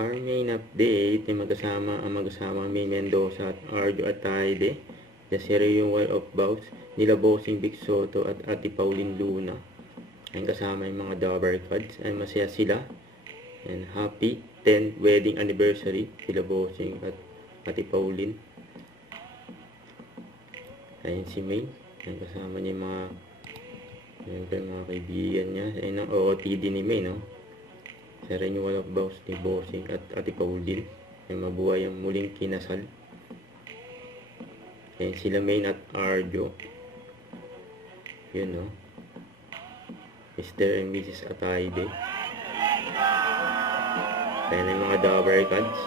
Main update ay magkasama May Mendoza at Arjo Ataide. The renewal of vows nila Bossing Vic Soto at Ate Pauline Luna. Ay kasama yung mga Dover Cards. Ay masaya sila. And happy 10th wedding anniversary sila Bossing at Ate Pauline. Ayun si May. Ay kasama niya yung mga kaibigan niya. Ayun ang OOTD ni May, no? Sa renewal of vows ni Bossing at Ate Pauline ay mabuhay ang muling kinasal. Ayan sila Main at Arjo. Yun, no? Mr. and Mrs. Ataide. Ayan ang mga Dover Cards.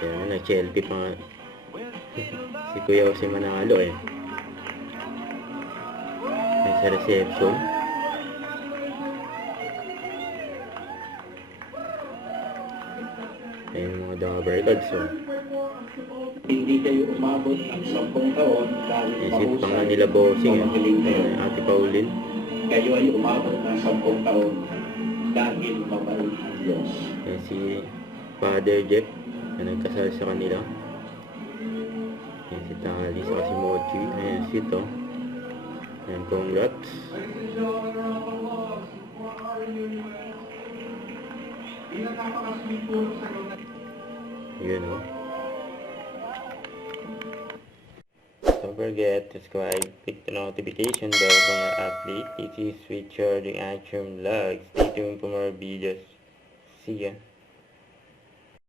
Ayan, nag-chelpy pa nga. Si Kuya Jose Manalo, eh. Sa reception. Ayun mga Dover Cards, oh. Hindi kayo umabot ng 10 taon dahil Isip pa nga nila Bossing, eh. Ate Pauline. Kayo ay umabot ng 10 taon dahil mabait ang Diyos. Ayan si Father Jeff na nagkasal sa kanila. Ayan si Tali sa si Mochi. Ayan si Tito. Ayan, congrats. Yun, oh. Don't forget to subscribe, click the notification bell for more update. This is Sweet Charging Action Vlog. Stay tuned for more videos. See ya.